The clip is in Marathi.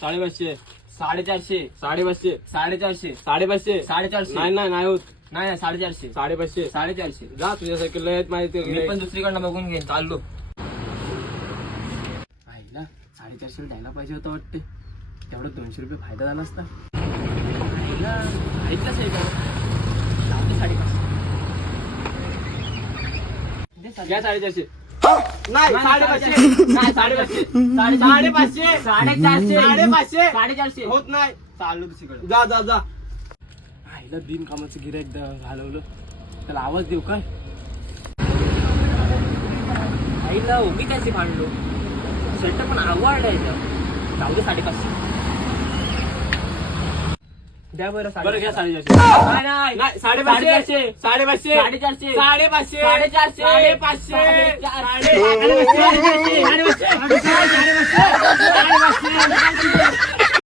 550. 450. 550. 450. 550. 450. नाही होत. नाही 450. 550. 450. जा तुझ्या सायकलला येत माहिती. मी पण दुसरीकडनं बघून घेईन. चाललो. आईला 450 द्यायला पाहिजे होतं वाटते. तेवढं 200 रुपये फायदा झाला असता. आईला ऐकलंच आहे का? लावते 550. घ्या 450. नाही 550. नाही 550. 550. 450. 450. होत नाही. चाललो दुसरीकडे. जा जा जा. आईला बिनकामाचं गिऱ्हाईक घालवलं. त्याला आवाज देऊ काय? आईला उभी त्याची भांडलो. शर्ट पण आवडलाय जाऊ दे 550. द्या बरं बरं घ्या 450. 450. नाही नाही 550. 550. 450. 550. 450. 550.